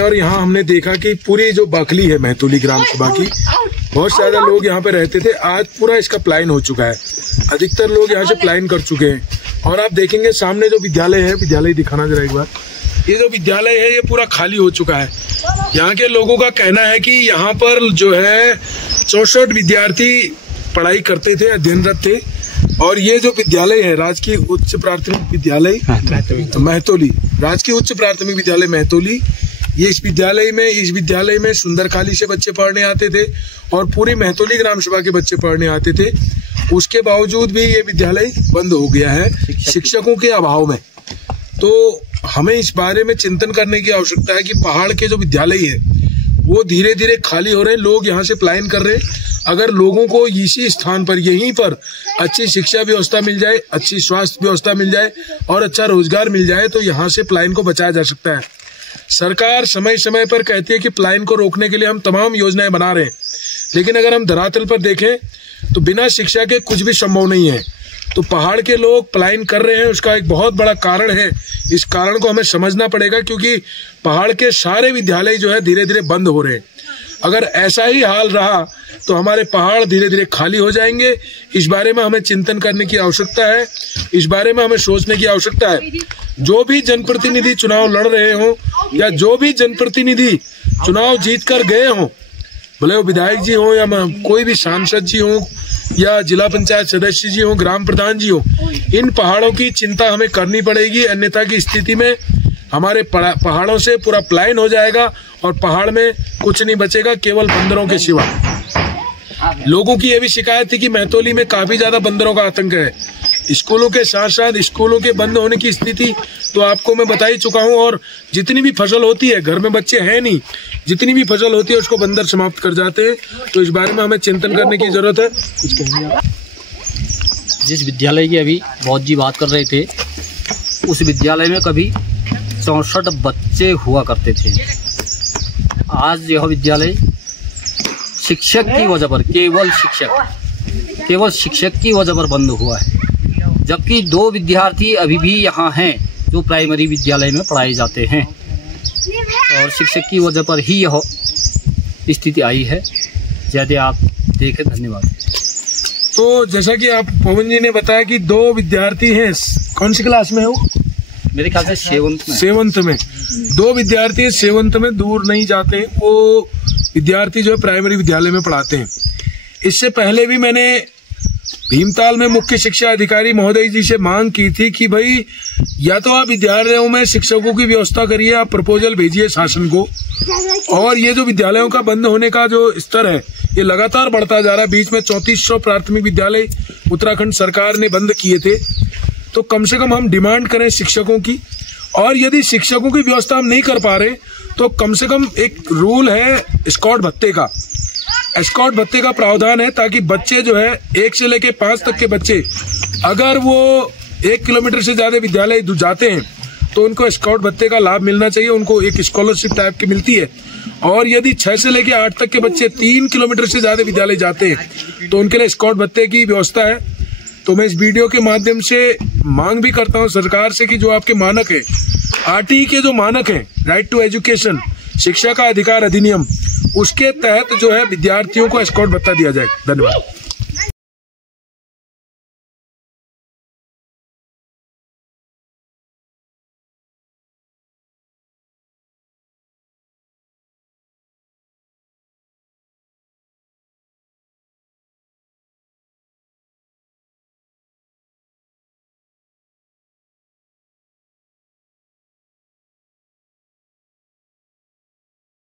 और यहाँ हमने देखा कि पूरी जो बाकली है महतौली ग्राम सभा की, बहुत ज्यादा लोग यहाँ पे रहते थे। आज पूरा इसका पलायन हो चुका है, अधिकतर लोग यहाँ से पलायन कर चुके हैं। और आप देखेंगे सामने जो विद्यालय है, विद्यालय दिखाना जरा एक बार, ये जो विद्यालय है ये पूरा खाली हो चुका है। यहाँ के लोगों का कहना है कि यहाँ पर जो है 64 विद्यार्थी पढ़ाई करते थे, अध्ययनरत थे। और ये जो विद्यालय है राजकीय उच्च प्राथमिक विद्यालय महतौली, राजकीय उच्च प्राथमिक विद्यालय महतौली, ये इस विद्यालय में सुंदरखाली से बच्चे पढ़ने आते थे और पूरी महतौली ग्राम सभा के बच्चे पढ़ने आते थे। उसके बावजूद भी ये विद्यालय बंद हो गया है शिक्षकों के अभाव में। तो हमें इस बारे में चिंतन करने की आवश्यकता है कि पहाड़ के जो विद्यालय है वो धीरे धीरे खाली हो रहे हैं, लोग यहाँ से पलायन कर रहे हैं। अगर लोगों को इसी स्थान पर, यहीं पर अच्छी शिक्षा व्यवस्था मिल जाए, अच्छी स्वास्थ्य व्यवस्था मिल जाए और अच्छा रोजगार मिल जाए तो यहाँ से पलायन को बचाया जा सकता है। सरकार समय समय पर कहती है कि पलायन को रोकने के लिए हम तमाम योजनाएं बना रहे हैं, लेकिन अगर हम धरातल पर देखें तो बिना शिक्षा के कुछ भी संभव नहीं है। तो पहाड़ के लोग पलायन कर रहे हैं, उसका एक बहुत बड़ा कारण है। इस कारण को हमें समझना पड़ेगा, क्योंकि पहाड़ के सारे विद्यालय जो है धीरे धीरे बंद हो रहे हैं। अगर ऐसा ही हाल रहा तो हमारे पहाड़ धीरे धीरे खाली हो जाएंगे। इस बारे में हमें चिंतन करने की आवश्यकता है, इस बारे में हमें सोचने की आवश्यकता है। जो भी जनप्रतिनिधि चुनाव लड़ रहे हों या जो भी जनप्रतिनिधि चुनाव जीत कर गए हों, भले वो विधायक जी हों या कोई भी सांसद जी हों या जिला पंचायत सदस्य जी हों, ग्राम प्रधान जी हों, इन पहाड़ों की चिंता हमें करनी पड़ेगी। अन्यथा की स्थिति में हमारे पहाड़ों से पूरा पलायन हो जाएगा और पहाड़ में कुछ नहीं बचेगा, केवल बंदरों के सिवा। लोगों की यह भी शिकायत थी कि महतौली में काफी ज्यादा बंदरों का आतंक है। स्कूलों के साथ साथ स्कूलों के बंद होने की स्थिति तो आपको मैं बता ही चुका हूं। और जितनी भी फसल होती है, घर में बच्चे हैं नहीं, जितनी भी फसल होती है उसको बंदर समाप्त कर जाते हैं। तो इस बारे में हमें चिंतन करने की जरूरत है। कुछ कहेंगे आप? जिस विद्यालय की अभी बहुत जी बात कर रहे थे, उस विद्यालय में कभी 64 बच्चे हुआ करते थे। आज यह विद्यालय शिक्षक की वजह पर, केवल शिक्षक की वजह पर बंद हुआ है। जबकि 2 विद्यार्थी अभी भी यहाँ हैं जो प्राइमरी विद्यालय में पढ़ाए जाते हैं, और शिक्षक की वजह पर ही यह स्थिति आई है। ज़्यादा आप देखें, धन्यवाद। तो जैसा कि आप पवन जी ने बताया कि 2 विद्यार्थी हैं, कौन सी क्लास में है वो? मेरे ख्याल से सेवंत में 2 विद्यार्थी सेवंत में, दूर नहीं जाते हैं। वो विद्यार्थी जो है प्राइमरी विद्यालय में पढ़ाते हैं। इससे पहले भी मैंने भीमताल में मुख्य शिक्षा अधिकारी महोदय जी से मांग की थी कि भाई या तो आप विद्यालयों में शिक्षकों की व्यवस्था करिए, आप प्रपोजल भेजिए शासन को। और ये जो विद्यालयों का बंद होने का जो स्तर है ये लगातार बढ़ता जा रहा है। बीच में 3400 प्राथमिक विद्यालय उत्तराखंड सरकार ने बंद किए थे। तो कम से कम हम डिमांड करें शिक्षकों की, और यदि शिक्षकों की व्यवस्था हम नहीं कर पा रहे तो कम से कम एक रूल है स्काउट भत्ते का। स्काउट भत्ते का प्रावधान है, ताकि बच्चे जो है 1 से लेके 5 तक के बच्चे अगर वो 1 किलोमीटर से ज्यादा विद्यालय जाते हैं तो उनको स्काउट भत्ते का लाभ मिलना चाहिए। उनको एक स्कॉलरशिप टाइप की मिलती है। और यदि 6 से लेके 8 तक के बच्चे 3 किलोमीटर से ज्यादा विद्यालय जाते हैं तो उनके लिए स्काउट भत्ते की व्यवस्था है। तो मैं इस वीडियो के माध्यम से मांग भी करता हूं सरकार से कि जो आपके मानक है, आरटीई के जो मानक है, राइट टू एजुकेशन, शिक्षा का अधिकार अधिनियम, उसके तहत जो है विद्यार्थियों को स्काउट भत्ता दिया जाए। धन्यवाद।